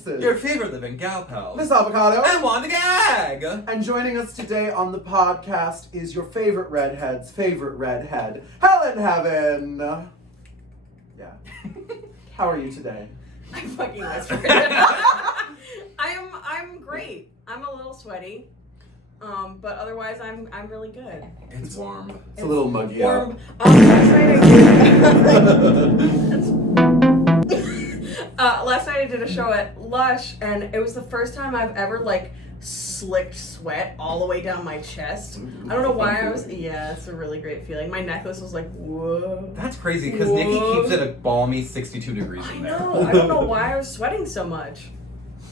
hostesses. Your favorite living gal pals. Miss Avocado. And Wanda Gag. And joining us today on the podcast is your favorite redhead's favorite redhead, Hellen Heaven. Yeah. How are you today? I fucking whispered. I'm great. I'm a little sweaty. But otherwise I'm really good. It's warm. It's a little muggy warm. out. Last night I did a show at Lush, and it was the first time I've ever slicked sweat all the way down my chest. I don't know why I was. Yeah, it's a really great feeling. My necklace was like, whoa. That's crazy because Nikki keeps it a balmy 62 degrees I in there. know. I don't know why I was sweating so much.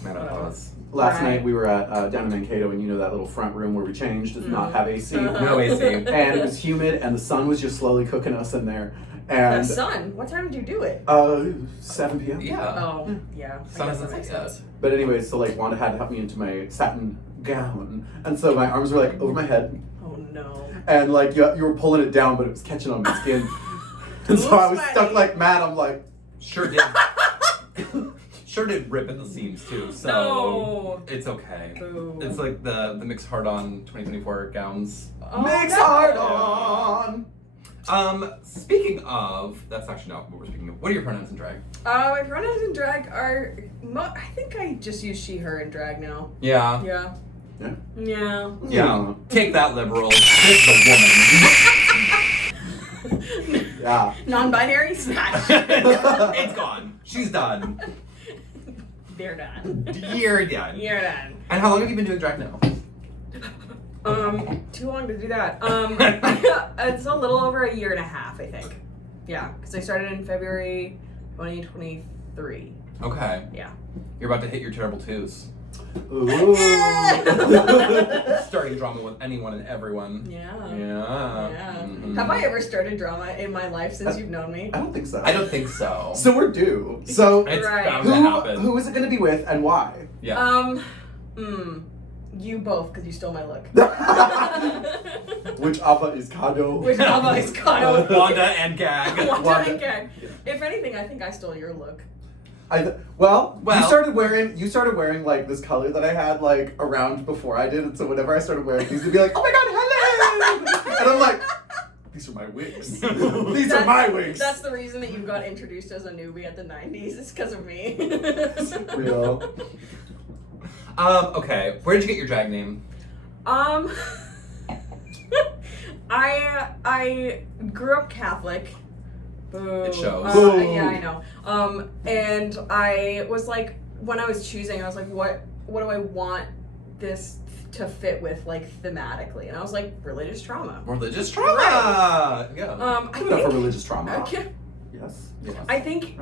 Menopause. Last Right. night we were at down in Cado, and you know that little front room where we changed does not have AC. No AC. And it was humid, and the sun was just slowly cooking us in there. And Sun, what time did you do it? 7 p.m. Yeah. Oh, yeah. I Sun guess hasn't that makes set yet. sense. But anyway, so Wanda had to help me into my satin gown, and so my arms were over my head, Oh no. and you were pulling it down, but it was catching on my skin, and so I was stuck mad. I'm like, Sure did. Sure did rip at the seams too. So No. it's okay. Boo. It's like the mix hard on 2024 gowns. Oh, mix no. hard on. Speaking of, that's actually not what we're speaking of. What are your pronouns in drag? My pronouns in drag are. I think I just use she, her in drag now. Yeah. Yeah. Yeah. Yeah. Yeah. Take that, liberals. It's the woman. Yeah. Non-binary snatch. It's gone. She's done. They're done. You're done. You're done. And how long have you been doing drag now? Too long to do that. It's a little over a year and a half, I think. Yeah, because I started in February 2023. Okay. Yeah. You're about to hit your terrible twos. Ooh. Starting drama with anyone and everyone. Yeah. Yeah. Yeah. Mhm. Have I ever started drama in my life since you've known me? I don't think so. I don't think so. So we're due. So It's Right. bound to happen. who is it going to be with, and why? Yeah. You both, because you stole my look. Which Ava is Cado? Which Ava is Cado? Wanda and Gag. Wanda and Gag. If anything, I think I stole your look. Well, Well- you started wearing this color that I had around before I did, and so whenever I started wearing these, you'd be like, "Oh my God, Helen!" And I'm like, "These are my wigs. These are my wigs." That's the reason that you got introduced as a newbie at the 90s. It's because of me. Real. Okay. Where did you get your drag name? I grew up Catholic. Boo. It shows. Boo. Yeah, I know. And I was when I was choosing, I was like, what do I want this to fit with, thematically? And I was like, religious trauma. Religious trauma. Yeah. I Enough for think, religious trauma. okay. Yes. I think,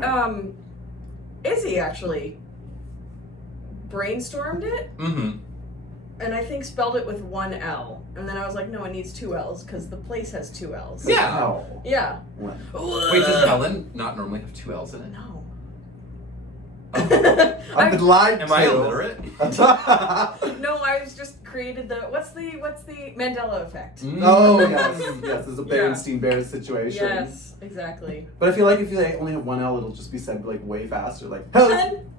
Izzy actually brainstormed it. Mm-hmm. And I think spelled it with one L. And then I was like, no, it needs two L's because the place has two L's. Yeah. How? Yeah. When? Wait, does Helen not normally have two L's in it? No. I've been lied Am to. I illiterate? No, I was just created the what's the Mandela effect. Oh yes, yes. It's a Yeah. Berenstein Bears situation. Yes, exactly. But I feel like if you only have one L, it'll just be said way faster. Helen.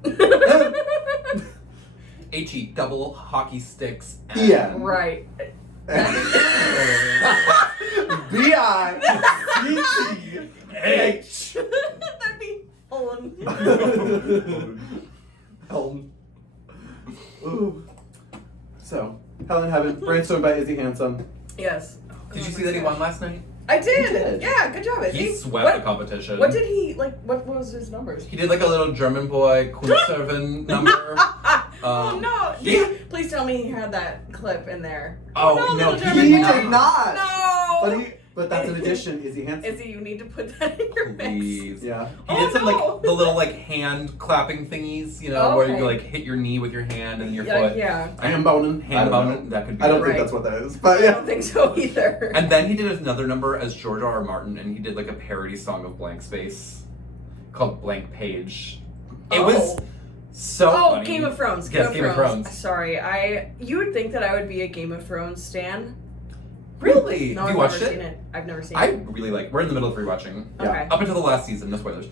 H-E, double hockey sticks. Yeah. Right. B-I-C-T-H. That'd be Helen. Helen. Ooh. So, Hellen Heaven, brainstormed by Izzy Handsome. Yes. Did you see that he won last night? I did. You did. Yeah, good job, Izzy. He swept the competition. What did he what was his numbers? He did a little German boy Kunstserven number. Oh no! Yeah. Please tell me he had that clip in there. Oh, no, no, little he German He boy. did not. No. But that's an addition. Izzy Handsome. Izzy, you need to put that in your mix. Please. Yeah. He Oh, did some no. the little hand clapping thingies, where you hit your knee with your hand and your foot. Yeah. Hand boning. Hand boning, that could be I don't it. think Right. that's what that is. But I yeah. don't think so either. And then he did another number as George R. R. Martin, and he did a parody song of Blank Space called Blank Page. It was so funny. Game of Thrones. Yes, Game of Thrones. Sorry, you would think that I would be a Game of Thrones stan. Really? No, Have I've you watched never it? seen it. I've never seen I it. really we're in the middle of rewatching. Yeah. Okay. Up until the last season, no spoilers.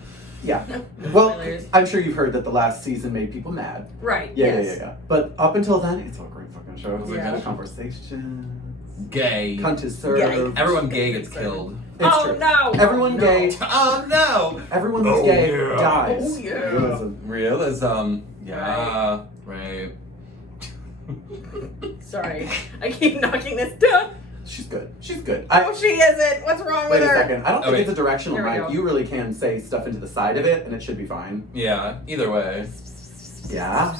Yeah. Well, Spoilers. I'm sure you've heard that the last season made people mad. Right. Yeah, yes. yeah. But up until then, it's a great fucking show. It's Yeah. like conversations. Gay. Cunt is served. Gay. Everyone gay gets killed. It's Oh true. no! Everyone no. gay. Oh no! Everyone who's gay yeah. dies. Oh, yeah. Realism. Realism. Yeah. Right. Sorry, I keep knocking this down. She's good. She's good. Oh, she isn't. What's wrong Wait with a her? second. I don't Oh, think wait. it's a directional Here we mic. go. You really can say stuff into the side of it, and it should be fine. Yeah. Either way. Yeah.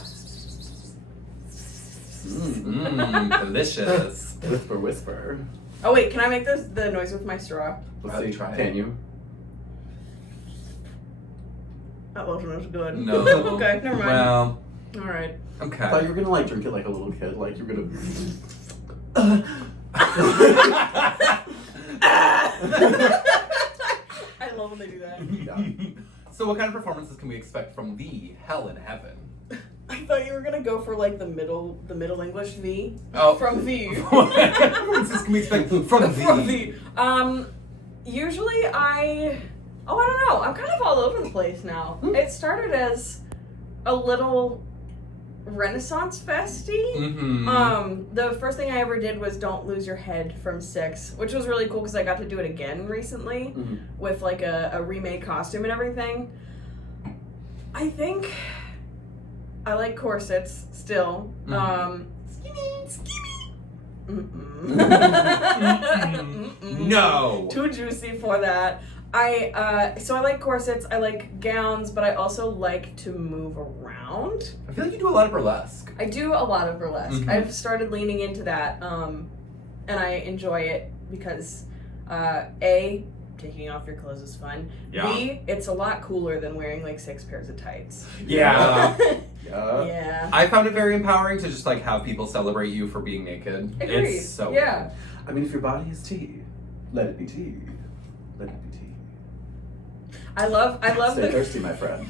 Mmm. Delicious. Whisper, whisper. Oh wait, can I make the noise with my straw? Let's I'll see. try it. Can you? That wasn't good. No. Okay, never mind. Well. All right. I thought Okay. you were gonna like drink it like a little kid, like you're gonna. I love when they do that. Yeah. So, what kind of performances can we expect from the Hellen Heaven? I thought you were gonna go for like the middle English V. Oh. From V. What kind of performances can we expect from the? From V. Usually I don't know. I'm kind of all over the place now. It started as a little Renaissance festy. Mm-hmm. The first thing I ever did was Don't Lose Your Head from 6, which was really cool because I got to do it again recently Mhm. with like a remade costume and everything. I think I like corsets still. Skinny. Mm-mm. No. Too juicy for that. So I like corsets, I like gowns, but I also like to move around. I feel like you do a lot of burlesque. I do a lot of burlesque. Mhm. I've started leaning into that, and I enjoy it because A, taking off your clothes is fun. Yeah. B, it's a lot cooler than wearing like 6 pairs of tights. Yeah. Yeah. Yeah. I found it very empowering to just like have people celebrate you for being naked. Agreed. It's so Yeah. I mean, if your body is tea, let it be tea. Let it be tea. I love Stay the thirsty, my friends.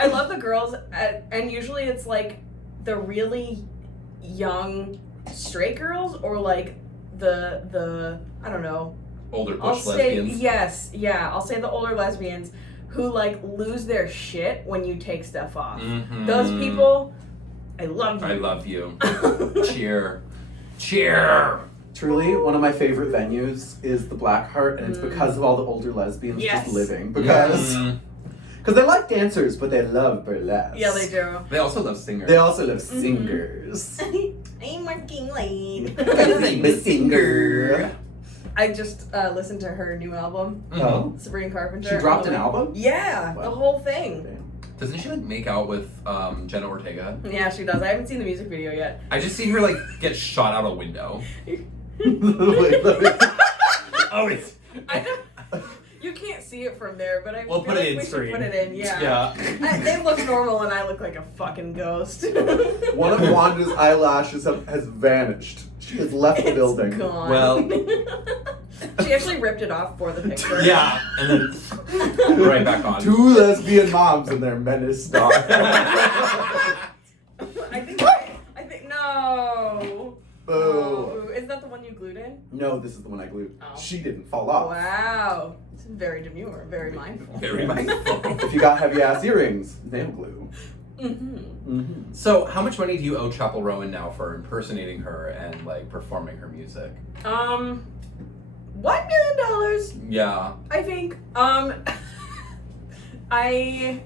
I love the girls, and usually it's like the really young straight girls, or like the I don't know. older I'll push say lesbians. yes, yeah. I'll say the older lesbians who like lose their shit when you take stuff off. Mhm. Those people, I love you. I love you. Cheer. Cheer. Truly, one of my favorite venues is the Black Heart, and it's because of all the older lesbians Yes. just living. Because Mhm. they like dancers, but they love burlesque. Yeah, they do. They also love singers. They also love singers. I'm working late. I'm a singer. I just listened to her new album, Mhm. Oh, Sabrina Carpenter. she dropped an album? Yeah, Wow. the whole thing. Damn. Doesn't she like make out with Jenna Ortega? Yeah, she does. I haven't seen the music video yet. I just see her like get shot out a window. Wait, let me- Oh, it's. I don't. You can't see it from there, but I We'll feel put like it in we should screen. put it in. Yeah. Yeah. They look normal, and I look like a fucking ghost. One of Wanda's eyelashes has vanished. She has left the It's building. gone. Well- she actually ripped it off for the picture. Yeah, and then right back on. Two lesbian moms and their menace dog. I think no. Boo. Oh, is that the one you glued in? No, this is the one I glued. Oh. She didn't fall off. Wow. It's very demure, very mindful. Very mindful. If you got heavy ass earrings, nail glue. Mm-hmm. Mm-hmm. So, how much money do you owe Chapel Rowan now for impersonating her and like performing her music? $1 million. Yeah. I think. I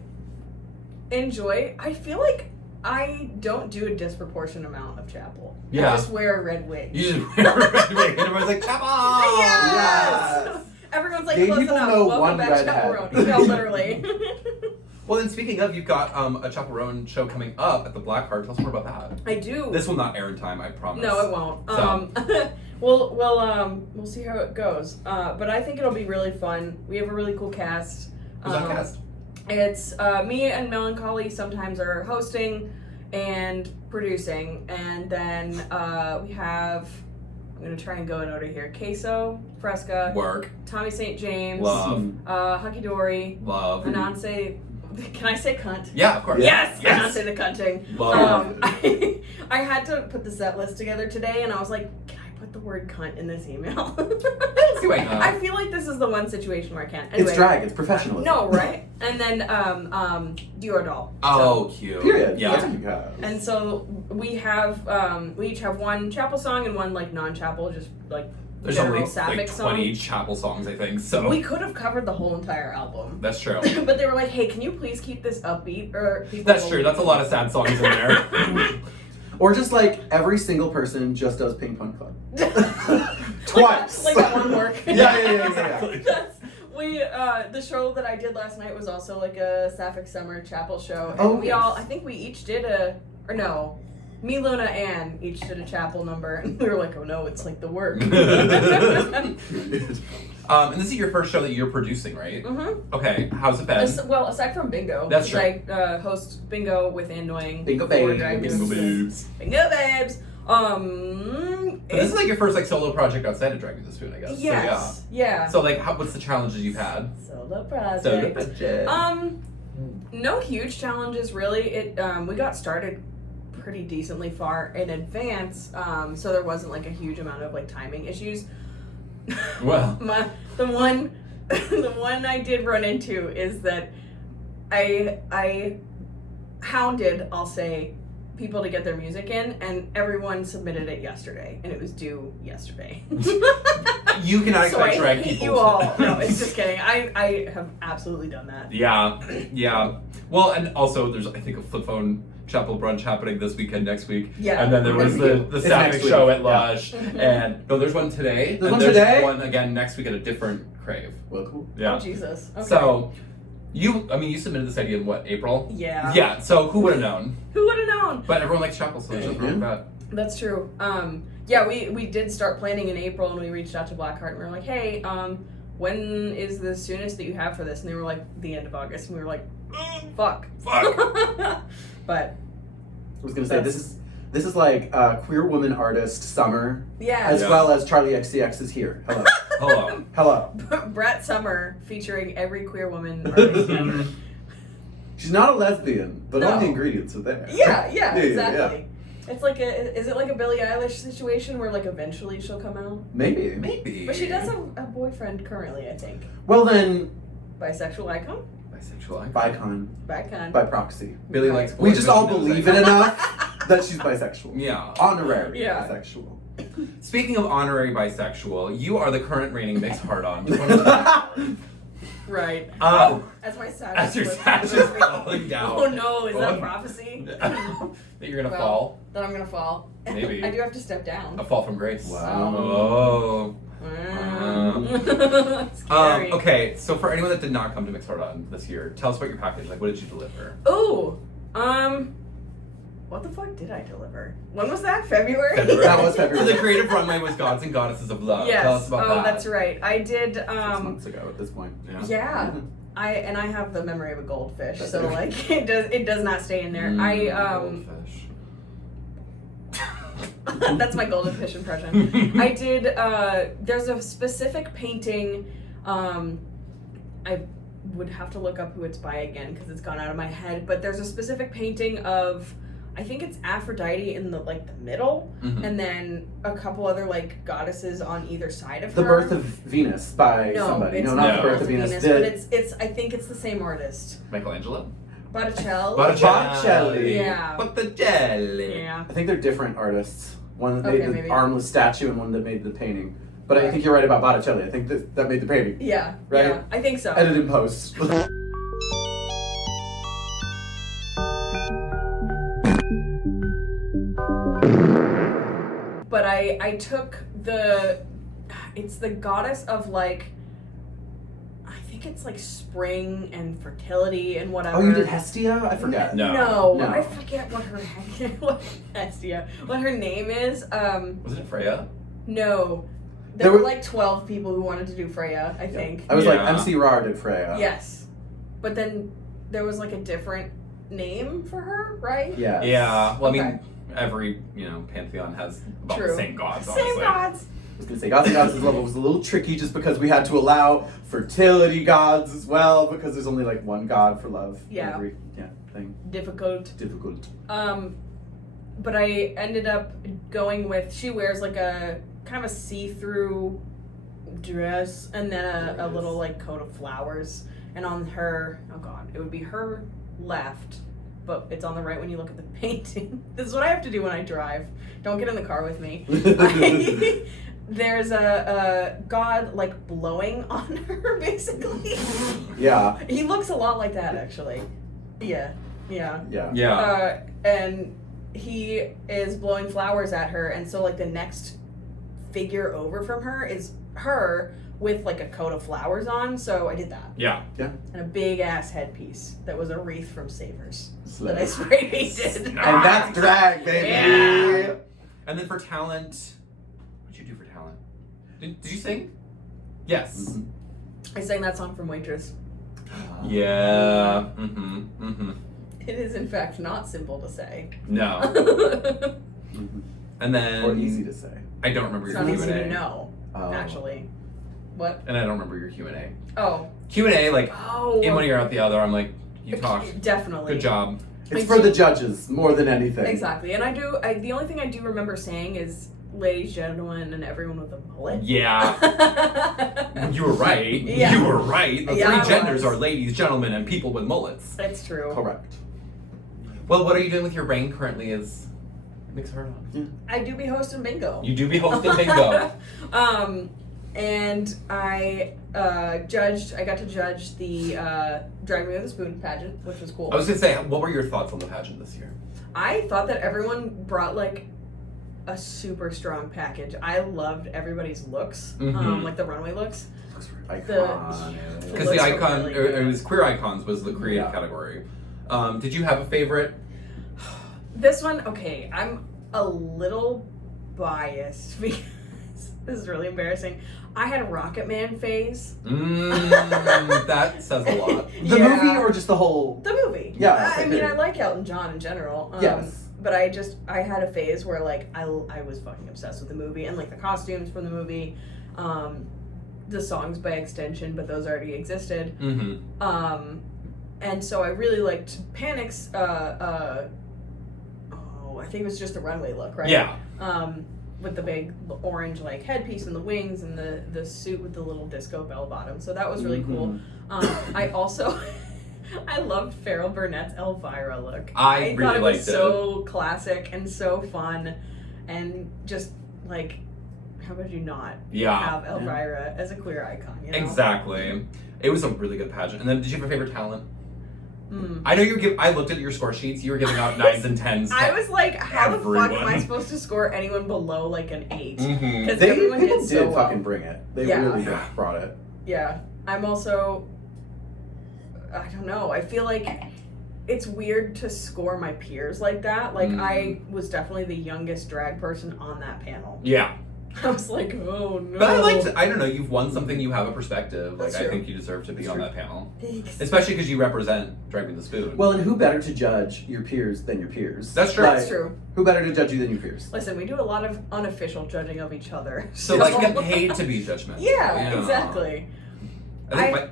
enjoy. I feel like I don't do a disproportionate amount of chapel. Yeah. I just wear a red wig. You just wear a red wig and everyone's like, Chapel! Yes! Yes! Everyone's like, Gay close people enough. know Welcome one back, redhead. Chaperone. No, literally. Well, then speaking of, you've got a Chapel Rowan show coming up at the Black Heart. Tell us more about that. I do. This will not air in time, I promise. No, it won't. So- We'll see how it goes. But I think it'll be really fun. We have a really cool cast. Who's on cast? It's me and Melancholy sometimes are hosting and producing, and then we have. I'm gonna try and go in order here. Queso, Fresca, Work. Tommy St. James, Love. Hunky Dory, Love. Ananse. Can I say cunt? Yeah, of course. Yes, Yes. Ananse the cunting. Love. I had to put the set list together today, and I was like, can I put the word cunt in this email? See why not. I feel like this is the one situation where I can't. Anyway, It's drag. It's professionalism. No, right? And then Dior doll. Oh, cute. Period. Yeah. That's what you got. And so we have we each have one chapel song and one like non-chapel, just like There's general only sapphic like 20 song. chapel songs, I think. So We could have covered the whole entire album. that's true. But they were like, hey, can you please keep this upbeat? Or That's true. That's a lot of sad songs in there. Or just like every single person just does Ping Pong Club. Twice. Twice. Like one work. Yeah. Exactly. The show that I did last night was also like a Sapphic Summer Chapel show. And Oh, we yes. all, I think we each did me, Luna, Anne each did a chapel number. And we were like, oh no, it's like the work. And this is your first show that you're producing, right? Mm-hmm. Okay, how's it been? Aside from bingo, That's true. I host bingo with Annoying. Bingo for babes. Drag Bingo News. babes. Bingo babes. But this is like your first like solo project outside of Drag Me the Spoon, I guess. Yes. So, Yeah. yeah. So like, what's the challenges you've had? Solo project. Solo project. No huge challenges really. We got started pretty decently far in advance, so there wasn't like a huge amount of like timing issues. Well. The one I did run into is that I hounded, I'll say, people to get their music in, and everyone submitted it yesterday, and it was due yesterday. You cannot expect so drag I hate people. you all. No, it's just kidding. I have absolutely done that. Yeah. Well, and also there's I think a flip phone chapel brunch happening this weekend, next week. Yeah. And then there was the It's Sapphic next week. show at Yeah. Lush, and no, there's one today. There's and one there's today? one again next week at a different crave. Well, cool. Yeah. Oh Jesus. Okay. So, you submitted this idea in what, April? Yeah. Yeah. So who would have known? Who would have known? But everyone likes chapel, so there's nothing wrong with that. That's true. Yeah, we did start planning in April, and we reached out to Blackheart, and we were like, hey, when is the soonest that you have for this? And they were like, the end of August, and we were like, fuck. But I was gonna say this is like queer woman artist summer, yeah, as well as Charlie XCX is here. Hello. Hello. Hello. Brett Summer featuring every queer woman artist ever. She's not a lesbian, but all No. the ingredients are there. Yeah, exactly. It's like is it like a Billie Eilish situation where like eventually she'll come out? Maybe. Maybe. But she does have a boyfriend currently, I think. Well then, Bisexual icon? Bisexual. bicon Bicon. by proxy. Billy likes. We just all boys, believe I it think. enough that she's bisexual. Yeah. Honorary Yeah. bisexual. Speaking of honorary bisexual, you are the current reigning mixed hard-on. Just wanted to- Right. As my sash as your slips sash is under me. falling down. Oh no, is that Oh. prophecy? that you're gonna Well, fall. That I'm gonna fall. Maybe. I do have to step down. A fall from grace. Wow. Oh. Scary. Okay, so for anyone that did not come to Mixed Hard On this year, tell us about your package. Like, what did you deliver? Ooh. What the fuck did I deliver? When was that? February? That was So February. the creative runway was Gods and Goddesses of Love. Yes. Tell us about that. That's right. I did 6 months ago at this point. yeah. I have the memory of a goldfish, That's so okay. like it does not stay in there. Goldfish. That's my golden fish impression. I did there's a specific painting I would have to look up who it's by again because it's gone out of my head, but there's a specific painting of I think it's Aphrodite in the middle, Mhm. and then a couple other like goddesses on either side of The her. Birth of Venus by somebody. It's No, not not The The Birth of Venus. but it's I think it's the same artist. Michelangelo? Botticelli. Botticelli. Yeah. Botticelli. Yeah. I think they're different artists. One that Okay, made the maybe. armless statue and one that made the painting. But I think you're right about Botticelli. I think that made the painting. Yeah. Right? Yeah, I think so. Edited in post. But I took it's the goddess of like I think it's like spring and fertility and whatever. Oh, you did Hestia? I forgot. No. No. I forget what her what her name is. Was it Freya? No. There There were were- like 12 people who wanted to do Freya, I think. I was like, Yeah. MC Rar did Freya. Yes. But then there was like a different name for her, right? Yeah. Yeah. Well, I Okay. mean, every, pantheon has about True. the same gods, Same honestly. gods. I was gonna say Gods and Goddesses level was a little tricky just because we had to allow fertility gods as well because there's only like one god for love. in Yeah. Every thing. Difficult. Difficult. But I ended up going with she wears like a kind of a see-through dress, and then a little like coat of flowers. And on her, oh god, it would be her left, but it's on the right when you look at the painting. This is what I have to do when I drive. Don't get in the car with me. There's a god like blowing on her, basically. Yeah. He looks a lot like that, actually. Yeah. And he is blowing flowers at her, and so like the next figure over from her is her with like a coat of flowers on, so I did that. Yeah. And a big ass headpiece that was a wreath from Savers Slay. that I spray painted. And that's drag, baby. Yeah. And then for talent, what'd you do for talent? Did you sing? Yes. I sang that song from Waitress. Yeah. It is in fact not simple to say. No. And then Or easy to say. I don't remember It's your not Q&A. easy to know, actually. What? And I don't remember your Q&A. Oh. Q&A, like, Oh. in one ear out the other, I'm like, you talked. Definitely. Good job. It's for the judges more than anything. Exactly. And the only thing I do remember saying is ladies, gentlemen, and everyone with a mullet. Yeah. You were right. Yeah. You were right. The Yeah, I three genders was. are ladies, gentlemen, and people with mullets. That's true. Correct. Well, what are you doing with your reign currently is Mix Her On. I do be hosting bingo. You do be hosting bingo. And I got to judge the Drag Me with a Spoon pageant, which was cool. I was going to say, what were your thoughts on the pageant this year? I thought that everyone brought like a super strong package. I loved everybody's looks, like the runway looks. Iconic. Because looks the icon, really it good. was queer icons was the creative category. Did you have a favorite? This one, okay, I'm a little biased because this is really embarrassing. I had a Rocket Man phase. That says a lot. The movie or just the whole? The movie. Yeah. I mean, I like Elton John in general. Yes. But I had a phase where like I was fucking obsessed with the movie and like the costumes from the movie, the songs by extension, but those already existed. And so I really liked Panic's. I think it was just the runway look, right? Yeah. With the big orange like headpiece and the wings and the suit with the little disco bell bottom. So that was really cool. I also I loved Farrell Burnett's Elvira look. I really thought it was liked it. so classic and so fun, and just like, how would you not have Elvira as a queer icon? You know? Exactly. It was a really good pageant. And then, did you have a favorite talent? I know I looked at your score sheets. You were giving out 9s and 10s. I was like, how the fuck am I everyone. supposed to score anyone below like an 8? Because They everyone people did did so well. fucking bring it. They really did brought it. Yeah. I'm also, I don't know, I feel like it's weird to score my peers like that. Like, I was definitely the youngest drag person on that panel. Yeah. I was like, oh no. But I don't know, you've won something, you have a perspective. Like, That's I true. think you deserve to be on that panel. Thanks. Especially because you represent Drag Me the Spoon. Well, and who better to judge your peers than your peers? That's true. That's true. Who better to judge you than your peers? Listen, we do a lot of unofficial judging of each other. So, like, get paid to be judgmental. Yeah, exactly. I think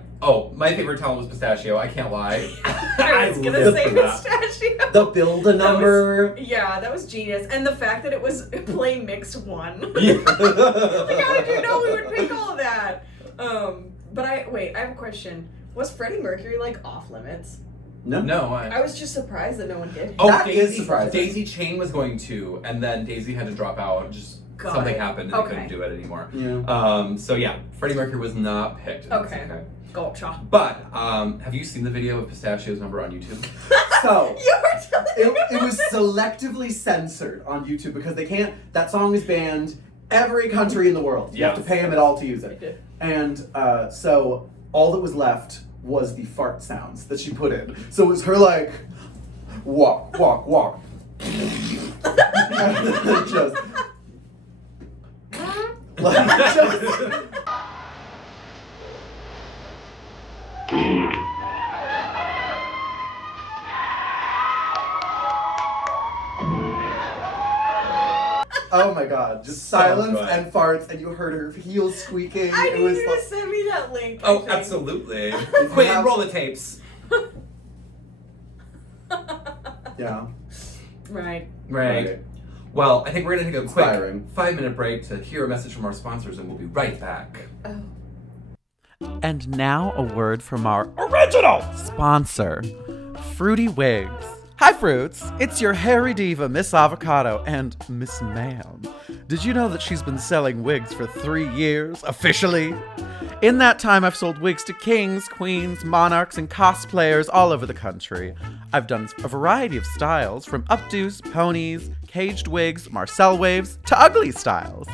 my favorite talent was Pistachio. I can't lie. I was gonna say Pistachio. The build a number. That was genius. And the fact that it was play mix 1. Yeah. Like, how did you know we would pick all of that? But I have a question. Was Freddie Mercury like off limits? No, I was just surprised that no one did. Oh, That is surprising. Daisy Chain was going to, and then Daisy had to drop out. Just something happened and they couldn't do it anymore. Yeah. So yeah, Freddie Mercury was not picked. Okay. Gotcha. But have you seen the video of Pistachio's number on YouTube? So You were telling me it was selectively censored on YouTube because they can't. That song is banned every country in the world. You have to pay them at all to use it. did. And so all that was left was the fart sounds that she put in. So it was her like walk, walk, walk. just like just. Oh my god, just silence good. and farts, and you heard her heels squeaking. I It need was you like, to send me that link. I Oh, think. absolutely. you Quinn, have- roll the tapes. yeah. Right. Right. Well, I think we're going to take a Inspiring. quick 5-minute break to hear a message from our sponsors, and we'll be right back. Oh. And now a word from our original sponsor, Fruity Wigs. Hi, Fruits. It's your hairy diva, Miss Avocado, and Miss Ma'am. Did you know that she's been selling wigs for 3 years, officially? In that time, I've sold wigs to kings, queens, monarchs, and cosplayers all over the country. I've done a variety of styles, from updos, ponies, caged wigs, Marcel waves, to ugly styles.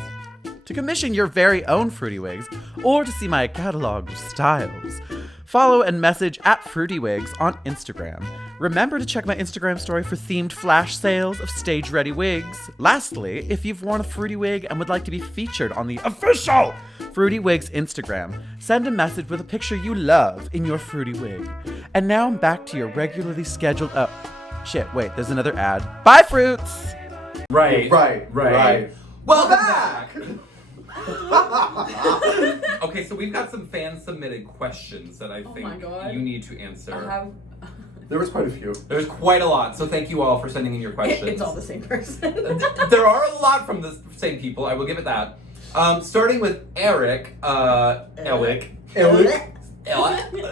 To commission your very own Fruity Wigs, or to see my catalog of styles, follow and message at Fruity Wigs on Instagram. Remember to check my Instagram story for themed flash sales of stage-ready wigs. Lastly, if you've worn a Fruity Wig and would like to be featured on the official Fruity Wigs Instagram, send a message with a picture you love in your Fruity Wig. And now I'm back to your regularly scheduled... Oh, shit, wait, there's another ad. Bye, Fruits! Right. Right. Welcome back! Okay, so we've got some fan-submitted questions that I think my God. you need to answer. There was quite a few. There's quite a lot, so thank you all for sending in your questions. It's all the same person. There are a lot from the same people, I will give it that. Starting with Eric, Elick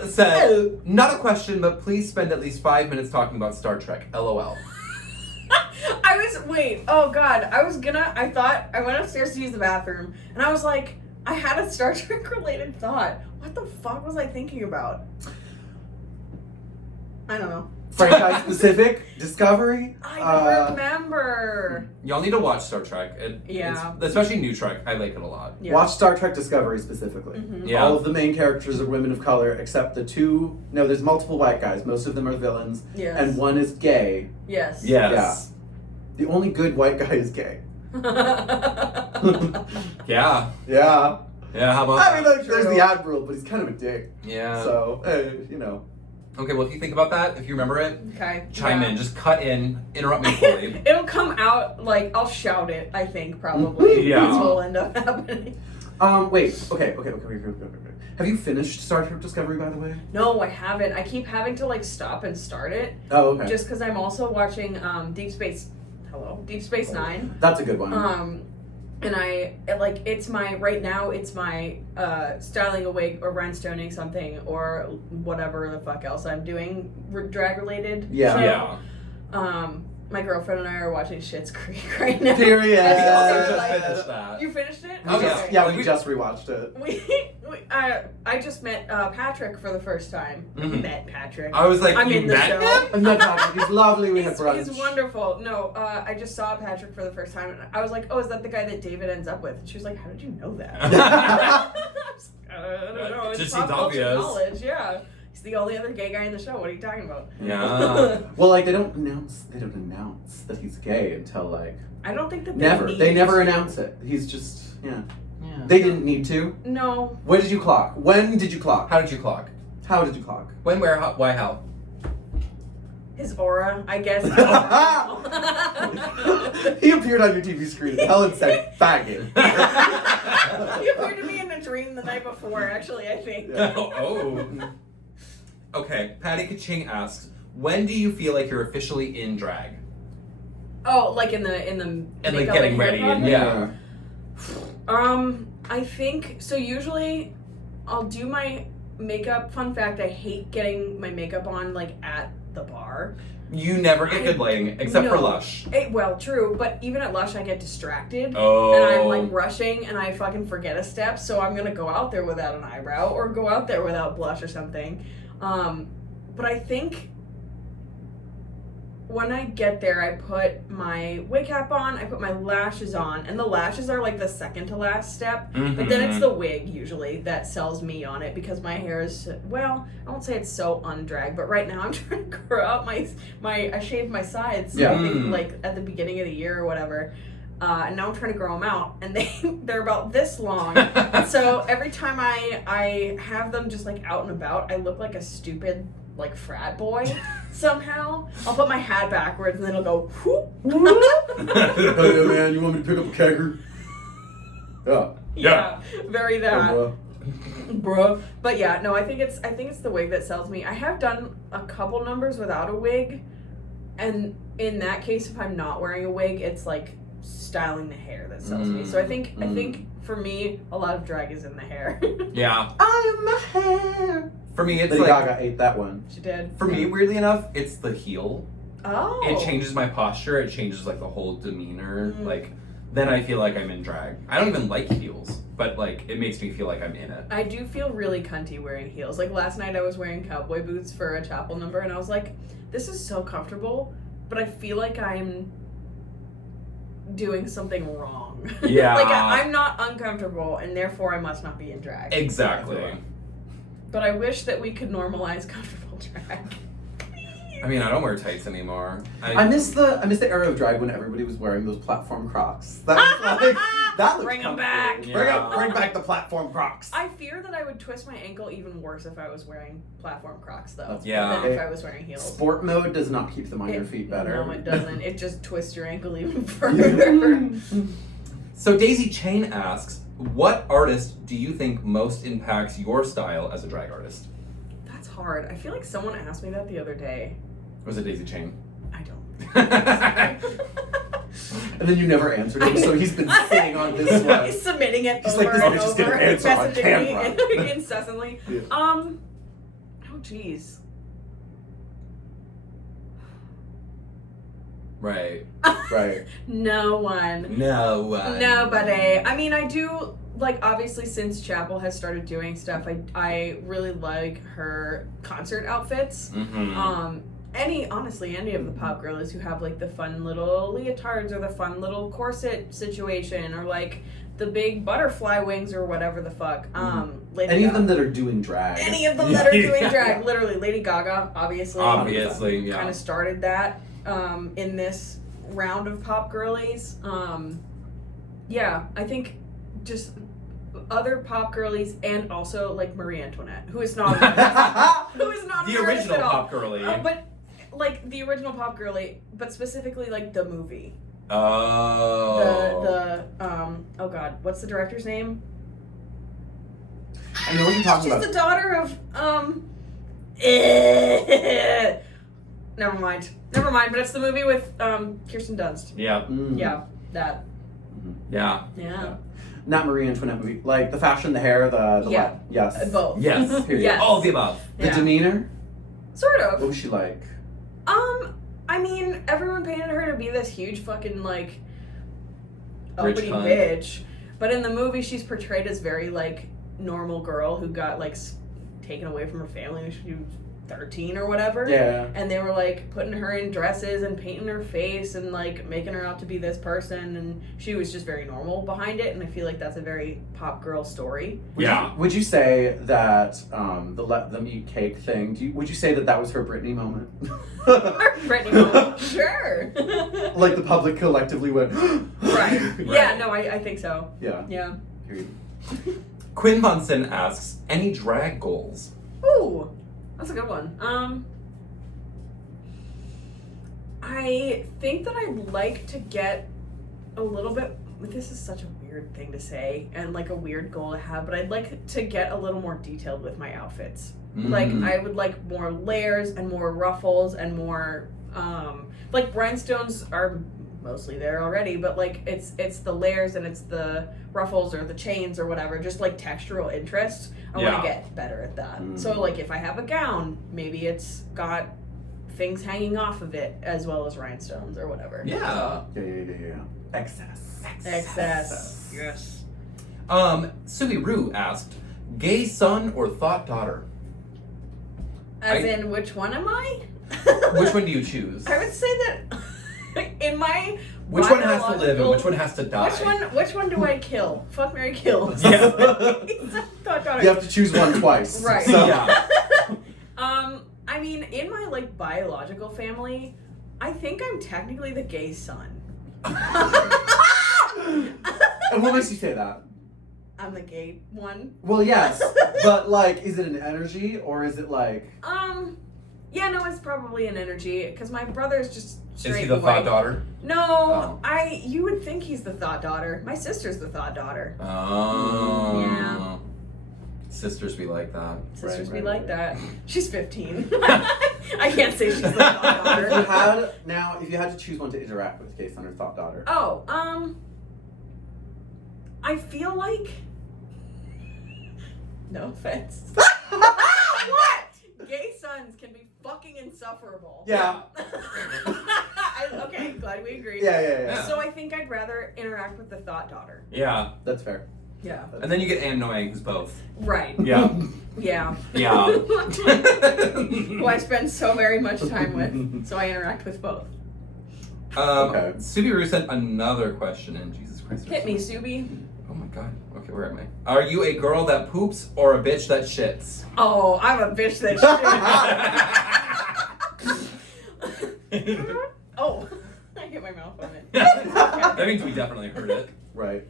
said, not a question, but please spend at least 5 minutes talking about Star Trek, LOL. I went upstairs to use the bathroom, and I was like, I had a Star Trek related thought. What the fuck was I thinking about? I don't know. Franchise specific? Discovery? I don't remember. Y'all need to watch Star Trek. Yeah. Especially New Trek, I like it a lot. Yeah. Watch Star Trek Discovery specifically. Mhm. Yeah. All of the main characters are women of color except the two... No, there's multiple white guys. Most of them are villains. Yes. And one is gay. Yes. Yes. The only good white guy is gay. Yeah. Yeah. Yeah, how about I mean, like, True. there's the Admiral, but he's kind of a dick. Yeah. So, you know. Okay, well, if you think about that, if you remember it, Okay. chime in. Just cut in, interrupt me fully. It'll come out, like, I'll shout it, I think, probably. Yeah. That's what will end up happening. Wait. Okay. Have you finished Star Trek Discovery, by the way? No, I haven't. I keep having to, like, stop and start it. Oh, okay. Just because I'm also watching Deep Space Nine. That's a good one. And it's my styling a wig or rhinestoning something or whatever the fuck else I'm doing drag related. Yeah. Yeah. My girlfriend and I are watching Schitt's Creek right now. Period. We also Yeah. just finished that. You finished it? Oh, yeah. Okay. Yeah, we just rewatched it. I just met Patrick for the first time. Mhm. Met Patrick. I was like, I'm you in the met show. him? And then Patrick, he's lovely. We had brunch. He's wonderful. No, I just saw Patrick for the first time, and I was like, "Oh, is that the guy that David ends up with?" And she was like, "How did you know that?" I don't know. It just It's seems pop culture obvious. knowledge. Yeah, he's the only other gay guy in the show. What are you talking about? Yeah. Well, like they don't announce that he's gay until like I don't think that they never announce it. He's just They didn't need to. No. When did you clock? When did you clock? How did you clock? How did you clock? When, where, how, why, how? His aura, I guess. He appeared on your TV screen. Helen said, "Faggot." He appeared to me in a dream the night before. Actually, I think. Yeah. Oh. Okay, Patty Kaching asks, when do you feel like you're officially in drag? Oh, like in the And like makeup getting and hair ready problem? and yeah. I think so. Usually, I'll do my makeup. Fun fact: I hate getting my makeup on like at the bar. You never get good lighting except for No. Lush. Well, true, but even at Lush, I get distracted. Oh. And I'm like rushing and I fucking forget a step, so I'm gonna go out there without an eyebrow or go out there without blush or something. But I think when I get there, I put my wig cap on, I put my lashes on, and the lashes are like the second to last step. But then it's the wig usually that sells me on it because my hair is, well, I won't say it's so undragged, but right now I'm trying to grow out I shaved my sides, Yeah. I think, like at the beginning of the year or whatever. And now I'm trying to grow them out, and they're about this long. So every time I have them just like out and about, I look like a stupid like frat boy somehow. I'll put my hat backwards and then it'll go whoop. Hey man, you want me to pick up a kegger? Yeah. Yeah, very that. Oh, Bruh. But yeah, no, I think it's the wig that sells me. I have done a couple numbers without a wig, and in that case, if I'm not wearing a wig, it's like styling the hair that sells me. So I think for me, a lot of drag is in the hair. Yeah. I am the hair. For me, it's Lady like Gaga ate that one. She did. For me, weirdly enough, it's the heel. Oh. It changes my posture. It changes like the whole demeanor. Like then I feel like I'm in drag. I don't even like heels, but like it makes me feel like I'm in it. I do feel really cunty wearing heels. Like last night I was wearing cowboy boots for a chapel number and I was like, this is so comfortable, but I feel like I'm doing something wrong. Yeah. Like I'm not uncomfortable and therefore I must not be in drag. Exactly. But I wish that we could normalize comfortable drag. I mean, I don't wear tights anymore. I miss the era of drag when everybody was wearing those platform Crocs. That was like, that looked Bring 'em comfortable. back. Bring back the platform Crocs. I fear that I would twist my ankle even worse if I was wearing platform Crocs though. That's Yeah. Than if I was wearing heels. Sport mode does not keep them on your feet better. No, it doesn't. It just twists your ankle even further. So Daisy Chain asks, what artist do you think most impacts your style as a drag artist? That's hard. I feel like someone asked me that the other day. Was it Daisy Chain? I don't. And then you never answered him, so he's been sitting on this one. He's submitting it He's over like, this and bitch is over, gonna answer on messaging me incessantly. Yeah. Oh jeez. Right. Right. No one. No. Nobody. I mean, I do, like, obviously since Chapel has started doing stuff, I really like her concert outfits. Mm-hmm. Honestly, any of the pop girlies who have, like, the fun little leotards or the fun little corset situation or, like, the big butterfly wings or whatever the fuck. Lady Any Gaga. of them that are doing drag. Any of them that are doing Yeah. drag. Literally, Lady Gaga, obviously. Obviously, yeah. Kind of started that in this round of pop girlies. Yeah, I think just other pop girlies and also like Marie Antoinette, who is not who is not The an artist original at all. pop girly. But like the original pop girly, but specifically like the movie. Oh. Oh god, what's the director's name? I know what you're talking She's about. the daughter of Never mind, but it's the movie with Kirsten Dunst. Yeah. Yeah, that. Yeah. Yeah. Not Marie Antoinette movie. Like the fashion, the hair, the Yeah. yes. Both. Yes. Period. Yes. All of the above. The Yeah. demeanor. Sort What of. was she like? I mean, everyone painted her to be this huge fucking like Rich uppity cunt. bitch, but in the movie she's portrayed as very like normal girl who got like taken away from her family when she was 13 or whatever. Yeah. And they were like putting her in dresses and painting her face and like making her out to be this person, and she was just very normal behind it. And I feel like that's a very pop girl story. Yeah. Would you say that the let them eat cake thing? Would you say that was her Britney moment? Britney moment. Sure. Like the public collectively went. Right. Yeah. No, I think so. Yeah. Yeah. Period. Quinn Munson asks, any drag goals? Ooh, that's a good one. I think that I'd like to get a little bit. This is such a weird thing to say and like a weird goal to have, but I'd like to get a little more detailed with my outfits. Like I would like more layers and more ruffles and more like rhinestones are mostly there already, but like it's the layers and it's the ruffles or the chains or whatever, just like textural interest. I want Yeah. to get better at that. So like if I have a gown, maybe it's got things hanging off of it as well as rhinestones or whatever. Yeah. Yeah. Excess. Excess. Yes. Sui Rue asked, gay son or thought daughter? As in, which one am I? Which one do you choose? I would say that in my Which one has to live and biological- which one has to die? Which one do I kill? Fuck, marry, kill. Yeah. Thought daughter. You have to choose one twice. Right. So. Yeah. I mean, in my like biological family, I think I'm technically the gay son. And what makes you say that? I'm the gay one. Well, yes, but like, is it an energy or is it like? Yeah, no, it's probably an energy because my brother's just straight Is he the boy. thought daughter? No, you would think he's the thought daughter. My sister's the thought daughter. Oh. Yeah. Sisters be like that. Sisters Right, be right, like that. She's 15. I can't say she's the thought daughter. If you had to choose one to interact with, Kaysen or thought daughter. Oh, I feel like. No offense. What? Gay sons can be fucking insufferable. Yeah. Okay, glad we agree. Yeah. So I think I'd rather interact with the thought daughter. Yeah. That's fair. Yeah. And then you get Anne Noy, who's both. Right. Yeah. Yeah. Yeah. Who I spend so very much time with, so I interact with both. Okay. Subi Roo sent another question in. Jesus Christ. Hit me, Subi. Oh my god. Okay, where am I? Are you a girl that poops or a bitch that shits? Oh, I'm a bitch that shit. Oh, I hit my mouth on it. That means we definitely heard it. Right.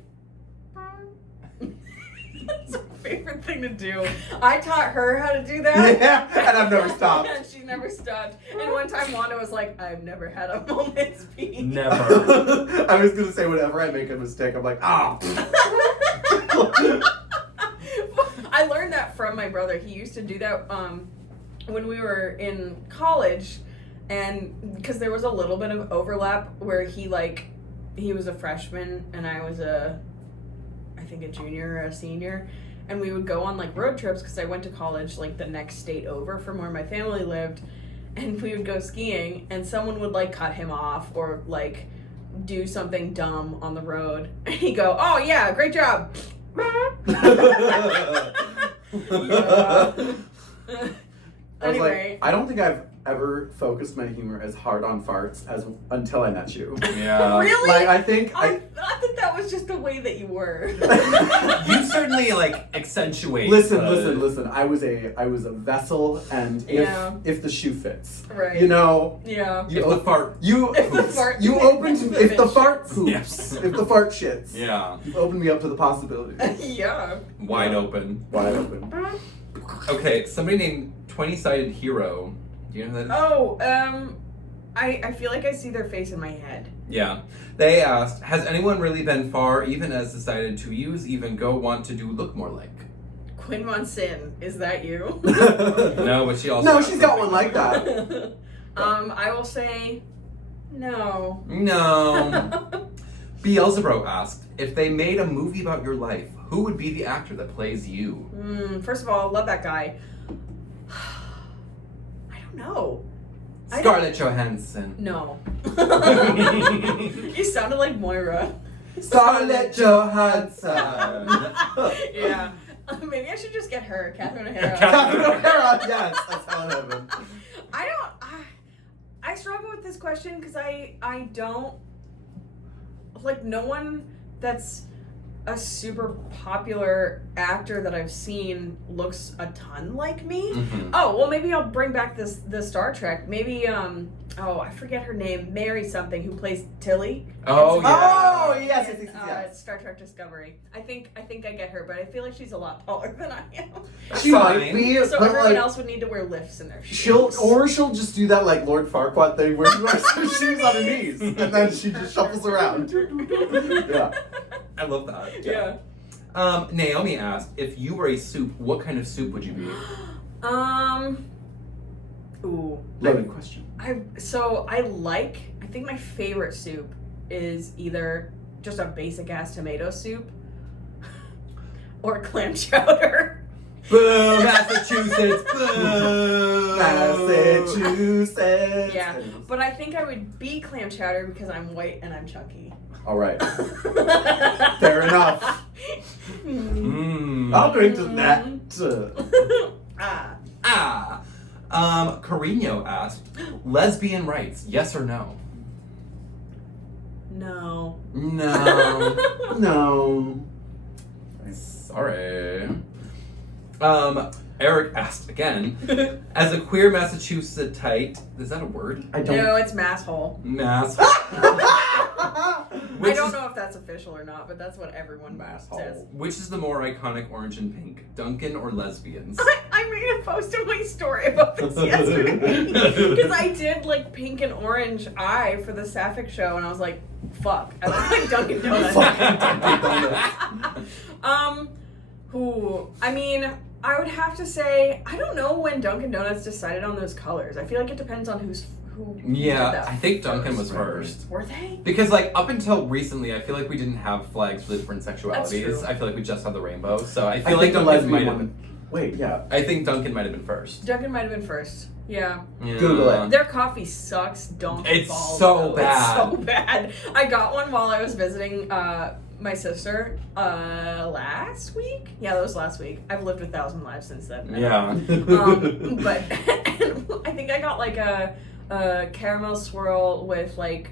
That's my favorite thing to do. I taught her how to do that. Yeah, and I've never stopped. And she never stopped. And one time Wanda was like, I've never had a moment's peace. Never. I was gonna say whenever I make a mistake, I'm like, ah. I learned that from my brother. He used to do that when we were in college, and because there was a little bit of overlap where he was a freshman and I was I think a junior or a senior, and we would go on like road trips because I went to college like the next state over from where my family lived, and we would go skiing and someone would like cut him off or like do something dumb on the road and he'd go, oh yeah, great job. I was Anyway. like, I don't think I've ever focused my humor as hard on farts as until I met you. Yeah. Really? Like, I think I thought that was just the way that you were. You certainly like accentuate. Listen. I was a vessel, and if the shoe fits, Right. you know, Yeah. If the fart. If the fart you opened if the fart poops, Yes. if the fart shits, Yeah. you've opened me up to the possibility. Yeah. Wide open. Wide open. Okay, somebody named 20-Sided Hero. Do you know who that is? Oh, I feel like I see their face in my head. Yeah. They asked, has anyone really been far, even as decided to use, even go want to do look more like? Quinn Monsin, is that you? No, but she also. No, asked she's got something. one like that. I will say no. No. Beelzebub asked, if they made a movie about your life, who would be the actor that plays you? First of all, love that guy. I don't know. Scarlett Johansson. No. You sounded like Moira. Scarlett Johansson. Yeah. Maybe I should just get her, Catherine O'Hara. Catherine O'Hara. Yes, that's Hellen Heaven. I struggle with this question because I don't like no one that's a super popular actor that I've seen looks a ton like me. Mm-hmm. Oh, well maybe I'll bring back the Star Trek. Maybe I forget her name, Mary something, who plays Tilly. Oh, yeah. Oh, yes. Star Trek Discovery. I think I get her, but I feel like she's a lot taller than I am. She might be, So but everyone like, else would need to wear lifts in their shoes. she'll just do that like Lord Farquaad thing where she wears her shoes on her knees and then she just shuffles around. Yeah. I love that. Yeah. Naomi asked, if you were a soup, what kind of soup would you be? Ooh. Loaded question. I think my favorite soup is either just a basic ass tomato soup or clam chowder. Boom, Massachusetts. Boom. Massachusetts. Yeah, but I think I would be clam chowder because I'm white and I'm chunky. All right. Fair enough. I'll drink to that. Carino asked, lesbian rights, yes or no? No. No. No. Sorry. Eric asked again, as a queer Massachusettsite, is that a word? I don't. No, it's masshole. Mass. I don't know if that's official or not, but that's what everyone says. Which is the more iconic orange and pink, Duncan or lesbians? I made a post in my story about this yesterday because I did like pink and orange eye for the Sapphic show, and I was like, "Fuck, I look like Dunkin' Donuts." Fucking Dunkin' Donuts. I mean, I would have to say, I don't know when Dunkin' Donuts decided on those colors. I feel like it depends on who did that I think Dunkin' was Right. first. Were they? Because, like, up until recently, I feel like we didn't have flags for the different That's sexualities. true. I feel like we just had the rainbow. So I I feel like think the Dunkin' might lesbian have one. been. Wait, yeah. I think Dunkin' might have been first. Dunkin' might have been first. Yeah. Yeah. Google it. Their coffee sucks. Don't. It's balls, so though. bad. It's so bad. I got one while I was visiting my sister last week. Yeah, that was last week. I've lived 1,000 lives since then. Yeah. But I think I got like a caramel swirl with like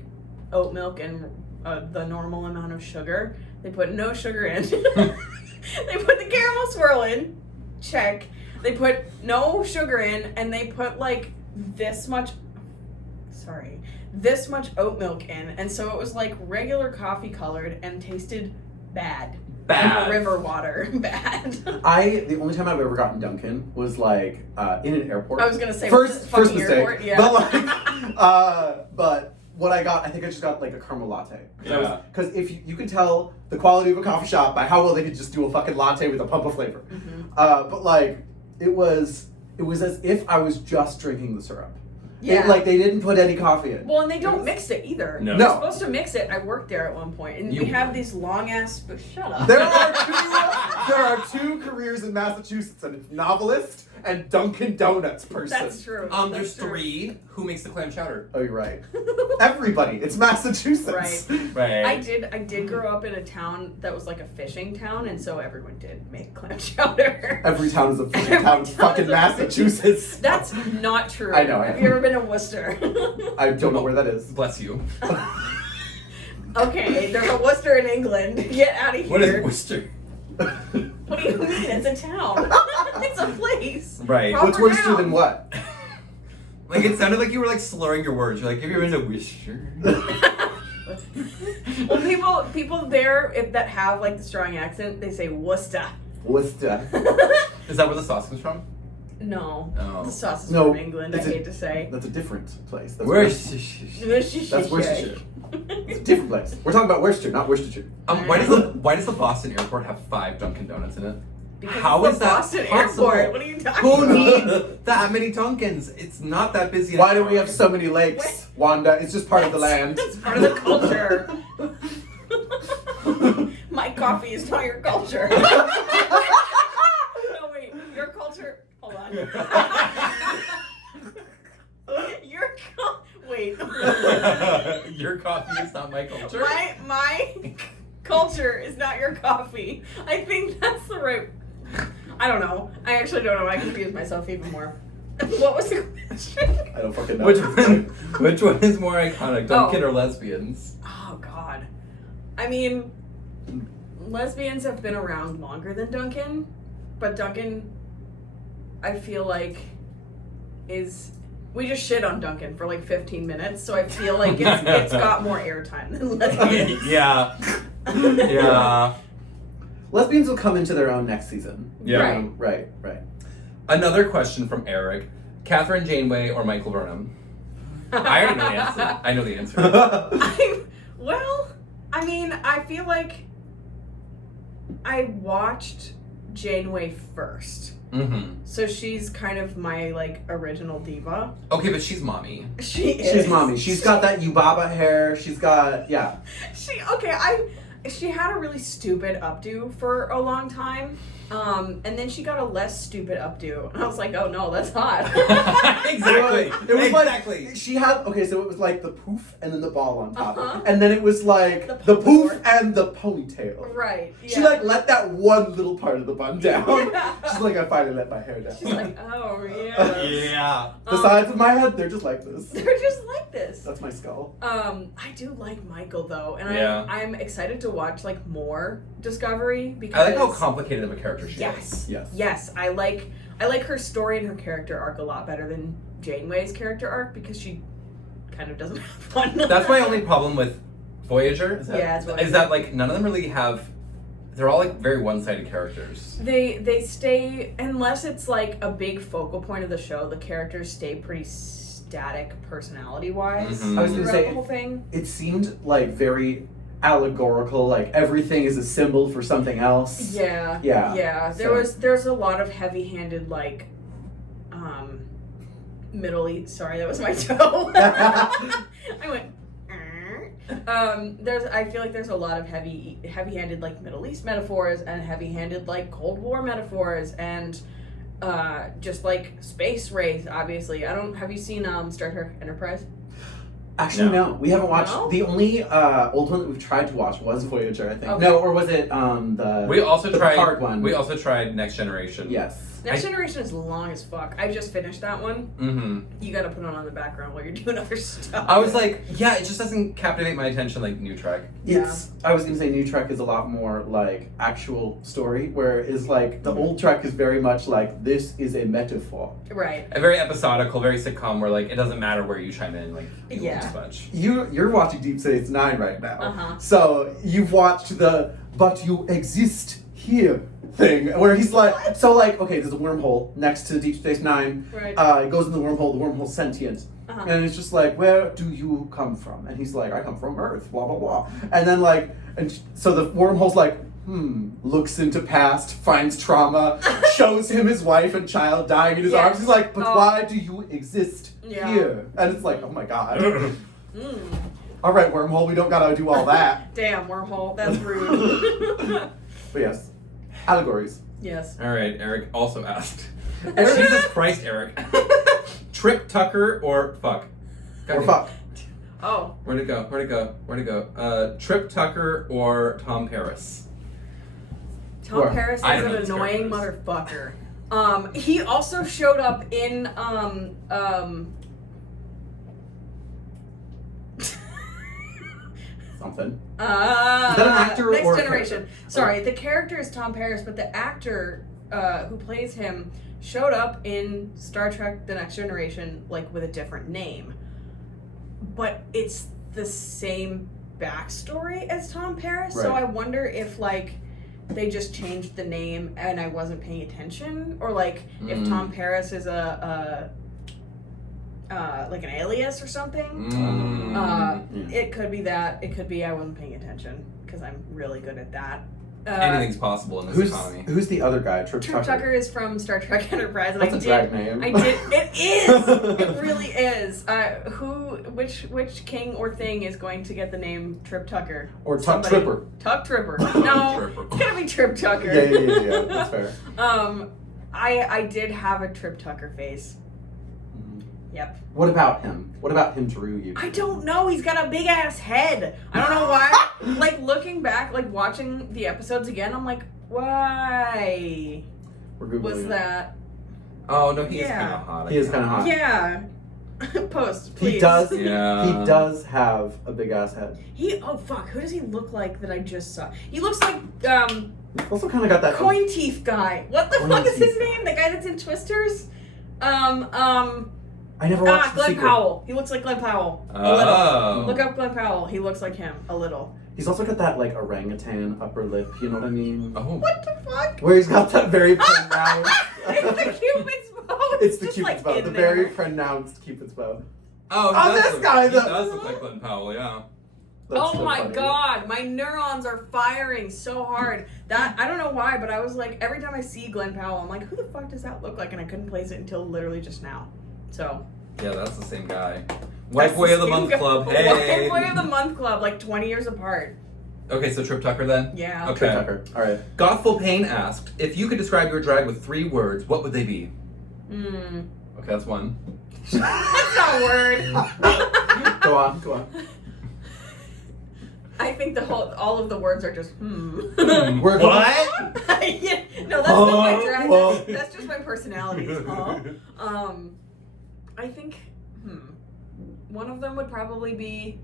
oat milk and the normal amount of sugar. They put no sugar in. They put the caramel swirl in. Check. They put no sugar in, and they put like this much oat milk in, and so it was like regular coffee colored and tasted bad. Bad. River water. Bad. The only time I've ever gotten Dunkin' was like in an airport. I was gonna say first fucking mistake. airport, yeah. But like, but what I got, I think I just got like a caramel latte. Yeah. Because if you can tell the quality of a coffee shop by how well they could just do a fucking latte with a pump of flavor. Mm-hmm. But like, it was as if I was just drinking the syrup. Yeah. Like they didn't put any coffee in. Well, and they don't mix it either. No. You're supposed to mix it. I worked there at one point, and You- we have these long ass. Shut up. There are two careers in Massachusetts, and it's novelist and Dunkin' Donuts person. That's true. There's That's true. 3. Who makes the clam chowder? Oh, you're right. Everybody. It's Massachusetts. Right. Right. I did grow up in a town that was like a fishing town, and so everyone did make clam chowder. Every town is a fishing Every town in town fucking is a fishing- Massachusetts. That's not true. I know, I Have know. you ever been to Worcester? I don't know where that is. Bless you. Okay, there's a Worcester in England. Get out of here. What is Worcester? What do you mean? It's a town. It's a place. Right. Proper What's Worcester noun. than what? Like, it sounded like you were, like, slurring your words. You're like, have you ever been to Worcester? Well, people there that have like the strong accent, they say Worcester. Worcester. Is that where the sauce comes from? No, No. the sauce is No, from England. I it's a- hate to say. That's a different place. That's Worcester. That's Worcestershire. It's a different place. We're talking about Worcester, not Worcestershire. Why does the Boston airport have 5 Dunkin' Donuts in it? Because How it's is the that Boston possible? Airport. What are you talking Who about? needs that many Dunkins? It's not that busy. Why do we have so many lakes, Wanda? It's just part of the land. It's part of the culture. My coffee is not your culture. No, wait. Your culture. Hold on. Wait. Your coffee is not my culture. My culture is not your coffee. I think that's the right. I don't know. I actually don't know. I confuse myself even more. What was the question? I don't fucking know. Which one is more iconic, Dunkin' or lesbians? Oh God. I mean, lesbians have been around longer than Dunkin', but Dunkin', I feel like, we just shit on Dunkin' for like 15 minutes, so I feel like it's got more airtime than lesbians. Yeah. Yeah. Lesbians will come into their own next season. Yeah. Right. Right. Another question from Eric. Catherine Janeway or Michael Burnham? I already know the answer. I know the answer. I mean, I feel like I watched Janeway first. Mm-hmm. So she's kind of my like original diva. Okay, but she's mommy. She is. She's mommy. She's got that Yubaba hair. She's got, yeah. She had a really stupid updo for a long time. And then she got a less stupid updo. And I was like, oh no, that's hot. Exactly. It was exactly. like, she had, okay, so it was like the poof and then the ball on top. Uh-huh. And then it was like The the poof pompadour. and the ponytail. Right. Yeah. She like let that one little part of the bun down. Yeah. She's like, I finally let my hair down. She's like, oh yeah. Yeah. The sides of my head, they're just like this. They're just like this. That's my skull. I do like Michael though, and Yeah. I'm excited to watch like more Discovery because I like how complicated of a character she yes, is. Yes. yes, I like her story and her character arc a lot better than Janeway's character arc because she kind of doesn't have one. That's my only problem with Voyager. Yeah, it's Voyager. Is that like none of them really have. They're all like very one-sided characters. They stay unless it's like a big focal point of the show. The characters stay pretty static personality wise Mhm. I was gonna throughout say- the whole thing. It seemed like very allegorical, like everything is a symbol for something else. Yeah. Yeah. Yeah. There's a lot of heavy-handed like Middle East. Sorry, that was my toe. I went. I feel like there's a lot of heavy-handed like Middle East metaphors and heavy-handed like Cold War metaphors and just like space race. Obviously, have you seen Star Trek Enterprise? Actually, no. We haven't watched. No? The only old one that we've tried to watch was Voyager, I think. Okay. No, or was it the We also the tried Picard one? We also tried Next Generation. Yes. Next Generation is long as fuck. I just finished that one. Mm-hmm. You gotta put it on the background while you're doing other stuff. I was like, yeah, it just doesn't captivate my attention like New Trek. I was gonna say New Trek is a lot more like actual story, whereas like the old Trek is very much like this is a metaphor. Right. A very episodical, very sitcom, where like it doesn't matter where you chime in, like you Yeah. won't as much. You're watching Deep Space Nine right now, Uh-huh. so you've watched the "but you exist here" thing, where he's like, so like, okay, there's a wormhole next to Deep Space Nine. Right. It goes in the wormhole's sentient. Uh-huh. And it's just like, where do you come from? And he's like, I come from Earth, blah, blah, blah. And then like, so the wormhole's like, looks into past, finds trauma, shows him his wife and child dying in his Yes. arms. He's like, but Oh. why do you exist Yeah. here? And it's like, oh my God. Mm. All right, wormhole, we don't gotta do all that. Damn, wormhole. That's rude. But yes, allegories. Yes. All right, Eric also asked. Jesus Christ, Eric. Trip Tucker or fuck? Or fuck. Oh. Where'd it go? Trip Tucker or Tom Paris? Tom Or- Paris is I don't an know this annoying character motherfucker. He also showed up in Something. Is that an actor Next or a Generation. character? Sorry, the character is Tom Paris, but the actor who plays him showed up in Star Trek: The Next Generation, like with a different name, but it's the same backstory as Tom Paris. So Right. I wonder if like they just changed the name and I wasn't paying attention, or like if Tom Paris is a like an alias or something. It could be that. It could be I wasn't paying attention because I'm really good at that. Anything's possible in this economy. Who's the other guy? Trip Trip Tucker is from Star Trek Enterprise, and That's a drag name. I did. It is. It really is. Which king or thing is going to get the name Trip Tucker? Or Tuck Somebody. Tripper. Tuck Tripper. No, Tripper. it's gonna be Trip Tucker. Yeah. That's fair. I did have a Trip Tucker face. Yep. What about him? What about him drew you? I don't know. He's got a big ass head. I don't know why. Like looking back, like watching the episodes again, I'm like, why We're Googling was it. that? Oh no, he is Yeah. kind of hot. He is kind of hot. Yeah. Post, please. He does. Yeah. He does have a big ass head. Oh fuck, who does he look like that I just saw? He looks like He's also kind of got that. Coin Teeth guy. What the Coin fuck is his Teeth. name? The guy that's in Twisters? I never watched the Glenn sequel. Powell. He looks like Glenn Powell. A Oh. little. Look up Glenn Powell. He looks like him. A little. He's also got that like orangutan upper lip. You know what I mean? Oh. What the fuck? Where he's got that very pronounced. It's the Cupid's bow. It's the just, Cupid's like, bow. in The there. very pronounced Cupid's bow. Oh, Oh, he does this look- guy, He the- does look like Glenn Powell, yeah. That's Oh so my funny. god, my neurons are firing so hard. That I don't know why, but I was like, every time I see Glenn Powell, I'm like, who the fuck does that look like? And I couldn't place it until literally just now. So Yeah, that's the same guy. White that's Boy of the same Month guy. Club. Hey. White Boy of the Month Club, like 20 years apart. Okay, so Trip Tucker then? Yeah. Okay. Trip Tucker. All right. Gothful Pain asked, if you could describe your drag with 3 words, what would they be? Hmm. Okay, that's one. That's not a word. Go on. I think all of the words are just We're What? Yeah, no, that's not my drag. Huh? That's just my personality. Huh? I think one of them would probably be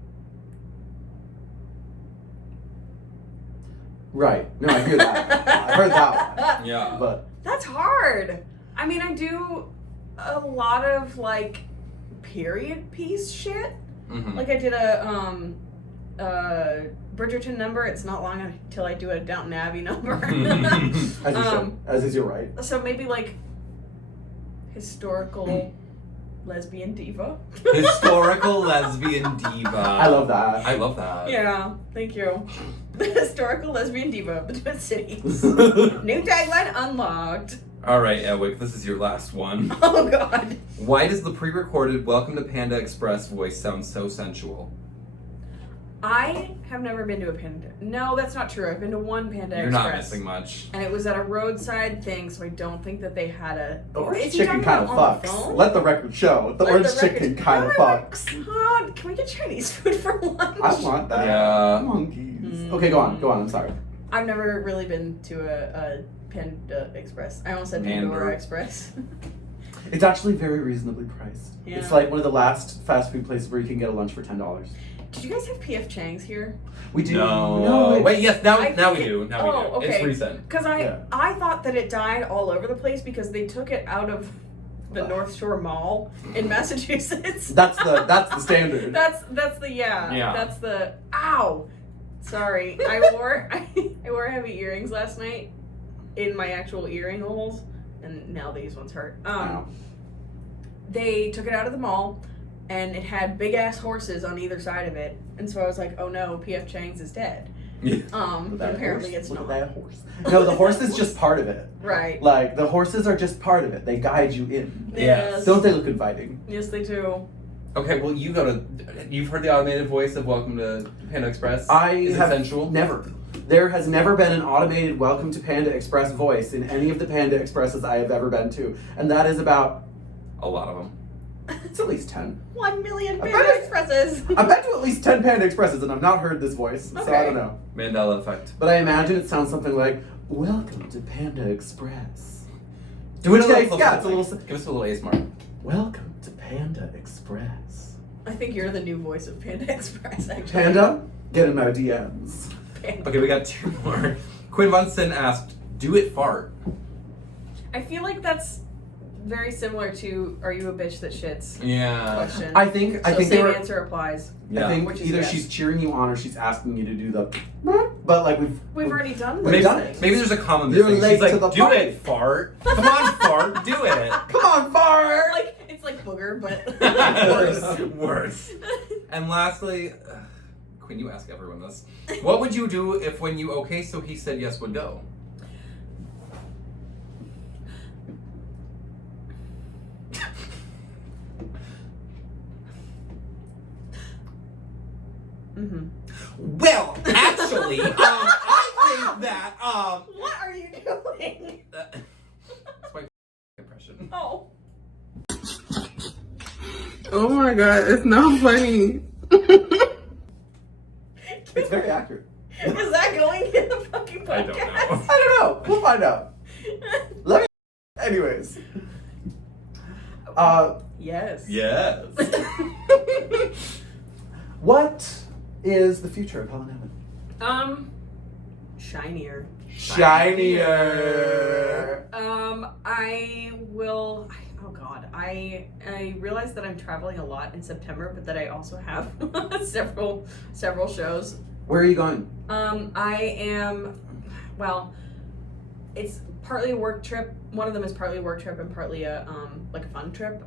Right. No, I hear that. I heard that one. Yeah. But That's hard. I mean, I do a lot of like period piece shit. Mm-hmm. Like I did a Bridgerton number. It's not long until I do a Downton Abbey number. as you should. As is your right. So maybe like historical lesbian diva. Historical lesbian diva. I love that. I love that. Yeah, thank you. The historical lesbian diva of the Twin Cities. New tagline unlocked. All right, Edwick, this is your last one. Oh God. Why does the pre-recorded Welcome to Panda Express voice sound so sensual? I have never been to a Panda. No, that's not true. I've been to one Panda You're Express. not missing much. And it was at a roadside thing, so I don't think that they had a. The orange Is he chicken talking kind of about on the fucks. phone? Let the record show. The Let orange the record- chicken kind of Oh my fucks. God, can we get Chinese food for lunch? I want that. Yeah. Monkeys. Okay, go on. Go on. I'm sorry. I've never really been to a Panda Express. I almost said Panda. Pandora Express. It's actually very reasonably priced. Yeah. It's like one of the last fast food places where you can get a lunch for $10. Did you guys have PF Chang's here? We do. No. Wait, yes, now we do. Now we do. Okay. It's recent. Because Yeah. I thought that it died all over the place because they took it out of the North Shore Mall in Massachusetts. That's the standard. That's the Yeah. That's the ow. Sorry, I wore heavy earrings last night in my actual earring holes, and now these ones hurt. Wow. They took it out of the mall, and it had big ass horses on either side of it, and so I was like, oh no, PF Chang's is dead. Look But at that apparently horse. it's Look not. at that horse. No, the horse is just part of it. Right. Like the horses are just part of it. They guide you in. Yes. Don't they look inviting? Yes, they do. Okay, well, you've heard the automated voice of Welcome to Panda Express? I Is have it sensual? never. There has never been an automated Welcome to Panda Express voice in any of the Panda Expresses I have ever been to, and that is about. A lot of them. It's at least 10. 1 million I Panda bet it- Expresses. I've been to at least 10 Panda Expresses, and I've not heard this voice, so I Okay. don't know. Mandela effect. But I imagine it sounds something like, "Welcome to Panda Express." Do Which it a little case, closer, yeah, it's a like, little. Give us a little ASMR. Welcome to Panda Express. I think you're the new voice of Panda Express, actually. Panda, get in my DMs. Panda. Okay, we got two more. Quinn Munson asked, "Do it fart?" I feel like that's very similar to "Are you a bitch that shits?" Yeah. question. I think so they same were. answer applies. Yeah. I think Which is either yes. she's cheering you on or she's asking you to do the. But like We've already done We've this. done thing. it. Maybe there's a common You're missing. late She's like, to the "Do party." it, fart. Come on, fart. Do it." Come on, fart. Like it's like booger, but Worse. Worse. And lastly, Quinn, you ask everyone this. What would you do if when you okay so he said yes would go? Mm-hmm. Well, actually, I think that What are you doing? that's my impression. Oh. Oh my god, it's not funny. It's very accurate. Is that going in the fucking podcast? I don't know. I don't know. We'll find out. Let me. Anyways. Yes. Yes. What is the future of Hellen Heaven? Shinier. Shinier. I will. Oh God, I realize that I'm traveling a lot in September, but that I also have several shows. Where are you going? I am. Well, it's partly a work trip. One of them is partly a work trip and partly a like a fun trip.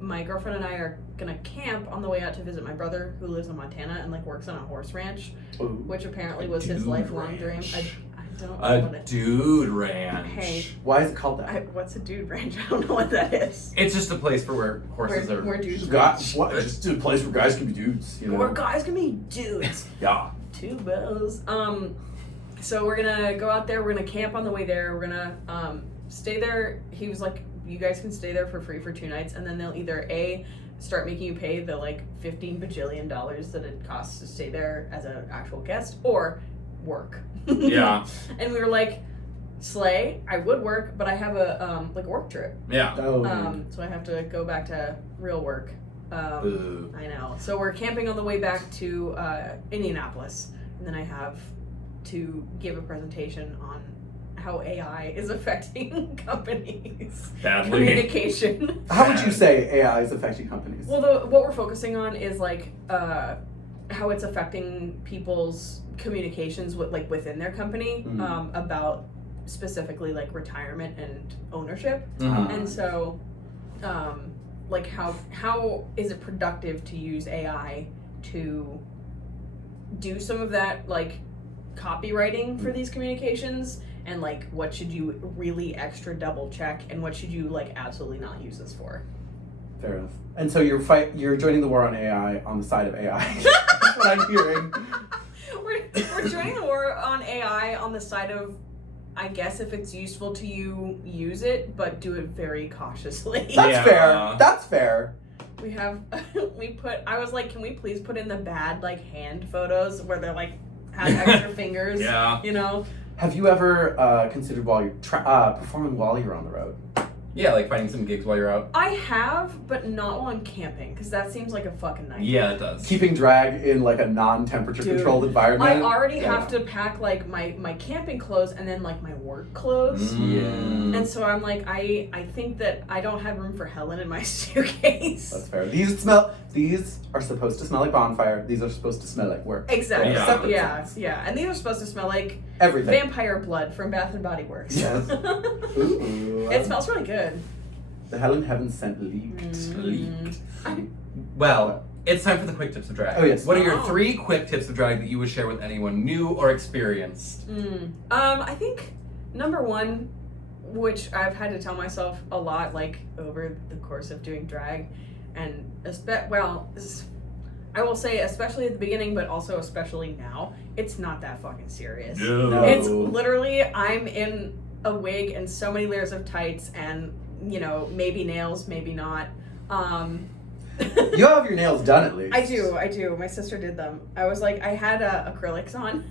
My girlfriend and I are gonna camp on the way out to visit my brother who lives in Montana and like works on a horse ranch, Ooh. which apparently was his dude lifelong ranch. dream. I don't know what A it. dude ranch. Hey, Why is it called that? what's a dude ranch? I don't know what that is. It's just a place for where horses are. Where dudes Guys, what? Just a place where guys can be dudes. You know? Where guys can be dudes. Yeah. Two bows. So we're gonna go out there. We're gonna camp on the way there. We're gonna stay there. He was like, you guys can stay there for free for 2 nights, and then they'll either start making you pay the like $15 bajillion that it costs to stay there as an actual guest, or work. Yeah. And we were like, slay. I would work, but I have a like a work trip. Yeah. Oh. So I have to go back to real work. Boo. I know. So we're camping on the way back to Indianapolis, and then I have to give a presentation on how AI is affecting companies' Badly. communication. How would you say AI is affecting companies? Well, what we're focusing on is like how it's affecting people's communications with like within their company about specifically like retirement and ownership. Mhm. And so like how is it productive to use AI to do some of that like copywriting for these communications, and like what should you really extra double check, and what should you like absolutely not use this for? Fair enough. And so you're joining the war on AI on the side of AI. That's what I'm hearing. We're joining the war on AI on the side of, I guess if it's useful to you, use it, but do it very cautiously. That's fair. That's fair. We have, I was like, can we please put in the bad, like, hand photos where they're, like, have extra fingers? Yeah. You know? Have you ever considered while you're performing while you're on the road? Yeah, like finding some gigs while you're out. I have, but not while I'm camping, because that seems like a fucking nightmare. Yeah, it does. Keeping drag in like a non-temperature Dude, controlled environment. I already have to pack, like, my camping clothes and then, like, my work clothes. Yeah. And so I'm like, I think that I don't have room for Helen in my suitcase. That's fair. These are supposed to smell like bonfire. These are supposed to smell like work. Exactly. Yeah. Separate Yeah, scents. yeah. And these are supposed to smell like Everything. vampire blood from Bath and Body Works. Yes. Ooh. It smells really good. The Hellen Heaven scent leaked. Leaked. Well, it's time for the quick tips of drag. Oh, yes. What are your Oh. 3 quick tips of drag that you would share with anyone new or experienced? I think number 1, which I've had to tell myself a lot, like over the course of doing drag, and I will say especially at the beginning, but also especially now, it's not that fucking serious. No. It's literally, I'm in a wig and so many layers of tights and, you know, maybe nails, maybe not. You have your nails done at least. I do. My sister did them. I was like, I had acrylics on.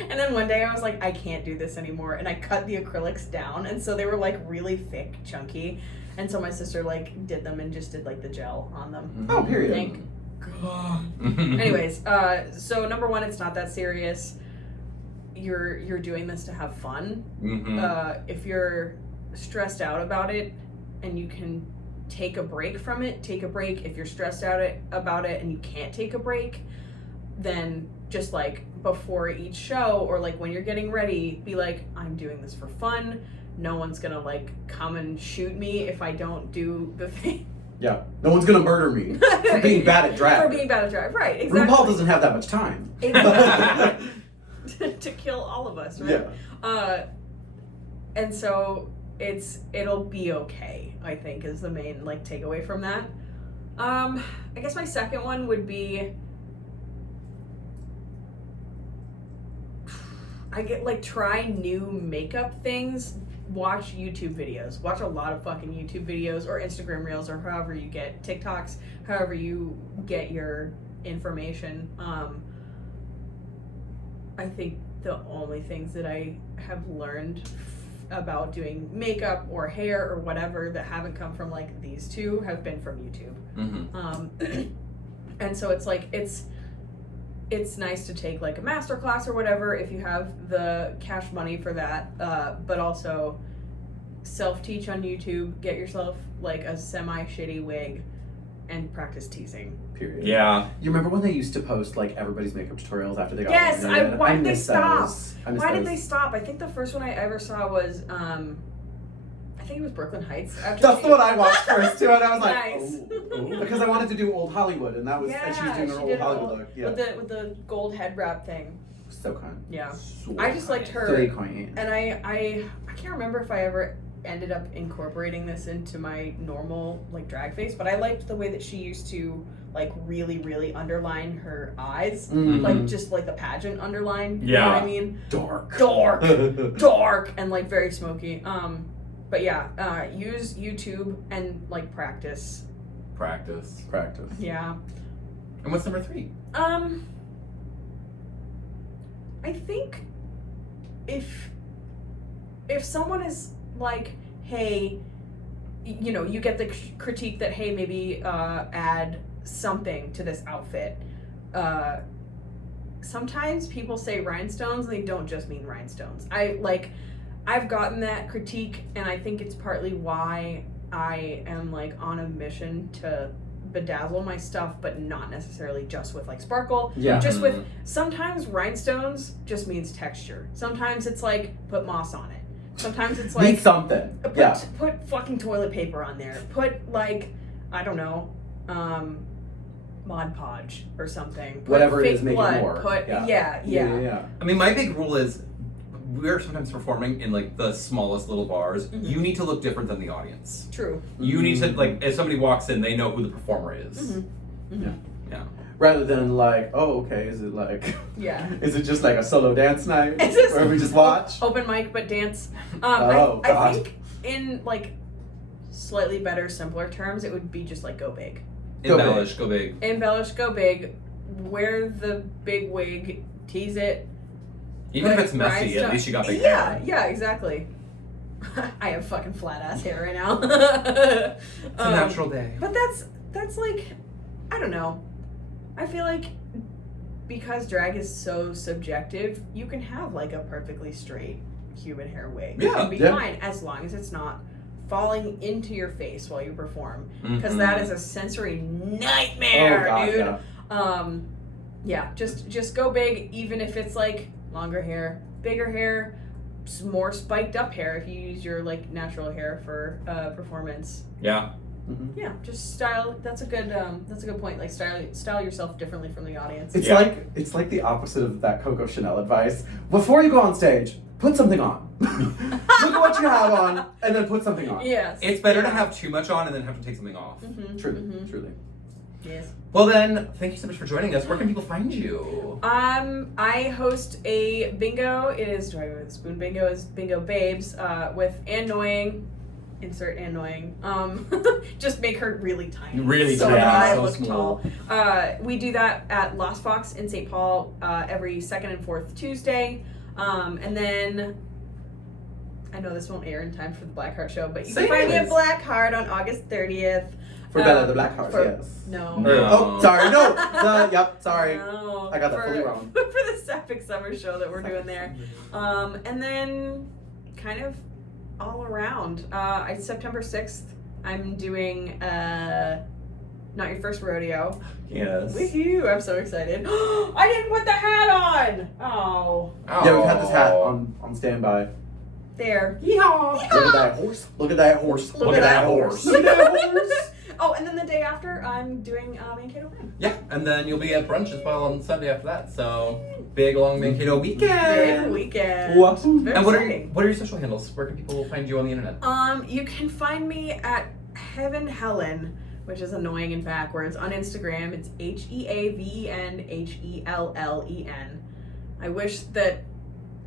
And then one day I was like, I can't do this anymore. And I cut the acrylics down. And so they were like really thick, chunky. And so my sister like did them and just did like the gel on them. Oh, period. Thank God. Anyways, so number 1, it's not that serious. You're doing this to have fun. If you're stressed out about it and you can take a break from it, take a break. If you're stressed out about it and you can't take a break, then just like before each show or like when you're getting ready, be like, I'm doing this for fun. No one's gonna like come and shoot me if I don't do the thing. Yeah. No one's gonna murder me for being bad at drag. For being bad at drag, right, exactly. RuPaul doesn't have that much time. To kill all of us, right? Yeah. And so it'll be okay, I think, is the main like takeaway from that. I guess my second one would be try new makeup things. Watch YouTube videos. Watch a lot of fucking YouTube videos or Instagram reels or however you get TikToks, however you get your information. I think the only things that I have learned about doing makeup or hair or whatever that haven't come from like these two have been from YouTube. And so it's like it's nice to take like a master class or whatever if you have the cash money for that, but also self-teach on YouTube, get yourself like a semi-shitty wig and practice teasing. Period. Yeah. You remember when they used to post like everybody's makeup tutorials after they got Yes, why did they stop? Why did those. they stop? I think the first one I ever saw was I think it was Brooklyn Heights. That's the one I watched first too, and I was like, Nice. oh. Because I wanted to do old Hollywood, and that was and she was doing her old did Hollywood look. Yeah. with the gold head wrap thing. So kind. Yeah. So I just liked her. Very kind. And I can't remember if I ever ended up incorporating this into my normal like drag face, but I liked the way that she used to like really underline her eyes, like just like the pageant underline. You know what I mean? Dark, and like very smoky. But yeah, use YouTube and like practice. Practice. Yeah. And what's number 3? I think if someone is like, hey, you know, you get the critique that, hey, maybe add something to this outfit. Sometimes people say rhinestones, and they don't just mean rhinestones. I've gotten that critique, and I think it's partly why I am like on a mission to bedazzle my stuff, but not necessarily just with like sparkle. Yeah. Just with, sometimes rhinestones just means texture. Sometimes it's like put moss on it. Sometimes it's Need like something. Yeah. put fucking toilet paper on there. Put like I don't know, Mod Podge or something. Put Whatever it fake is, make it blood. more. Put Yeah. yeah. I mean, my big rule is we're sometimes performing in like the smallest little bars. Mhm. You need to look different than the audience. True. You need to like if somebody walks in, they know who the performer is. Mm-hmm. Mm-hmm. Yeah. Rather than like, oh, okay, is it like, Yeah. is it just like a solo dance night Is this where we just watch? open mic but dance? Oh, I God. think in like slightly better, simpler terms, it would be just like go big. Go Embellish, go big. Embellish, go big. Wear the big wig. Tease it. Even if put it's messy, at rhinestones- least you got big Yeah, hair. yeah, exactly. I have fucking flat ass hair right now. It's a natural day. But that's like, I don't know. I feel like because drag is so subjective, you can have like a perfectly straight human hair wig. Yeah, and be yeah. fine as long as it's not falling into your face while you perform. Because Mhm. that is a sensory nightmare, Oh, God, dude. yeah. Yeah, just go big, even if it's like longer hair, bigger hair, more spiked up hair if you use your like natural hair for performance. Yeah. Mhm. Yeah, just style. That's a good point. Like style yourself differently from the audience. It's Yeah. it's like the opposite of that Coco Chanel advice. Before you go on stage, put something on. Look at what you have on, and then put something on. Yes. It's better to have too much on and then have to take something off. Mm-hmm. Truly, truly. Yes. Well then, thank you so much for joining us. Where can people find you? I host a bingo. It is Spoon Bingo is Bingo Babes with Annoying. Insert Annoying. Just make her really tiny. Really so tiny, that I so look small. tall. We do that at Lost Fox in St. Paul every second and fourth Tuesday. And then I know this won't air in time for the Blackheart show, but you Say can find me it. at Blackheart on August 30th. For Bella the Blackheart, yes. No. No. Oh, sorry, no. Yep, sorry. No. I got that for, fully wrong. For the Sapphic Summer show that we're doing there. And then kind of all around. September 6th, I'm doing Not Your First Rodeo. Yes. Woohoo! I'm so excited. I didn't put the hat on! Oh. Yeah, we've had this hat on standby. There. Yeehaw! Look at that horse. Look at that horse. Look at that horse. Look at that horse. Oh, and then the day after, I'm doing Mankato Win. Yeah, and then you'll be at brunch as well on Sunday after that. So big long Mankato weekend. Big weekend. What? Very And exciting. what are your social handles? Where can people find you on the internet? You can find me at Heaven Hellen, which is annoying and backwards. On Instagram, it's HeavenHellen. I wish that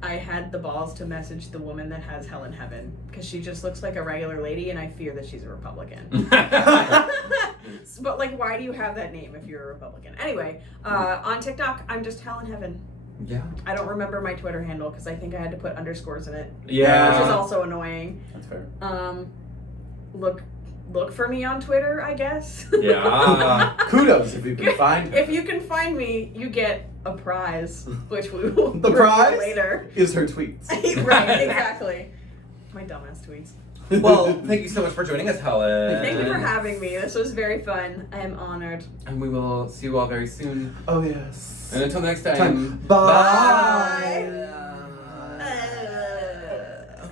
I had the balls to message the woman that has Hellen Heaven, because she just looks like a regular lady, and I fear that she's a Republican. But like, why do you have that name if you're a Republican? Anyway, on TikTok, I'm just Hellen Heaven. Yeah. I don't remember my Twitter handle because I think I had to put underscores in it, Yeah. which is also annoying. That's fair. Look for me on Twitter, I guess. Yeah. Kudos if you can find her. If you can find me, you get a prize, which we will The reveal prize later. is her tweets. Right, exactly. My dumbass tweets. Well, thank you so much for joining us, Helen. Thank you for having me. This was very fun. I am honored. And we will see you all very soon. Oh, yes. And until next time, Bye.